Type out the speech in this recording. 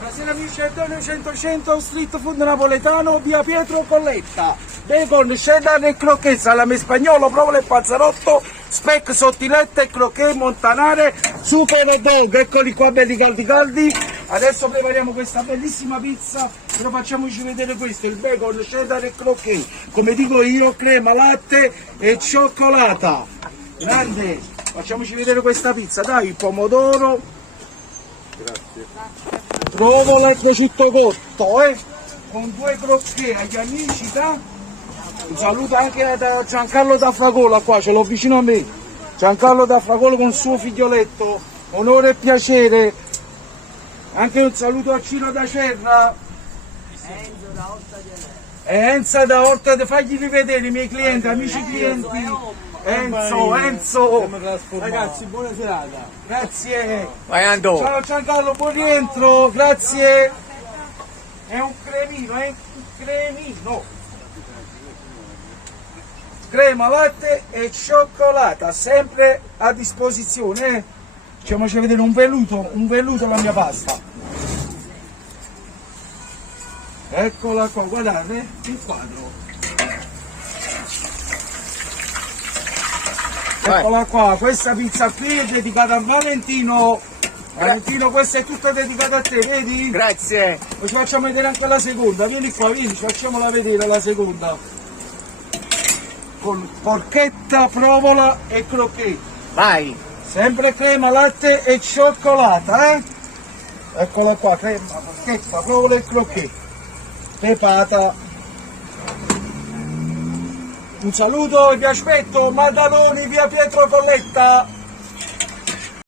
Buonasera amici del 100 Street Food Napoletano, via Pietro Colletta. Bacon, cheddar e crocchè, salame spagnolo, provola e pazzarotto, speck, sottilette, crocchè, montanare, super dog, eccoli qua belli caldi caldi. Adesso prepariamo questa bellissima pizza, però facciamoci vedere questo, il bacon, cheddar e crocchè. Come dico io, crema, latte e cioccolata. Grande, facciamoci vedere questa pizza, dai, il pomodoro. Grazie. Provola e prosciutto cotto, con 2 crocchè agli amici da. Un saluto anche da Giancarlo da Fragola, qua ce l'ho vicino a me. Giancarlo da Fragola con suo figlioletto, onore e piacere. Anche un saluto a Ciro da Cerra. Enzo da Orta, fagli rivedere i miei clienti, amici clienti. Enzo. Ragazzi, buona serata. Grazie. Vai Ando. Ciao Giancarlo, buon rientro, grazie. È un cremino, un cremino. Crema, latte e cioccolata, sempre a disposizione. Facciamoci vedere un veluto la mia pasta. Eccola qua, guardate, il quadro. Eccola qua, questa pizza qui è dedicata a Valentino. Valentino, questa è tutta dedicata a te, vedi? Grazie. Poi ci facciamo vedere anche la seconda, vieni qua, vieni, ci facciamola vedere la seconda. Con porchetta, provola e crocchè. Vai. Sempre crema, latte e cioccolata, Eccola qua, crema, porchetta, provola e crocchè. Pepata. Un saluto e vi aspetto, Maddaloni, via Pietro Colletta.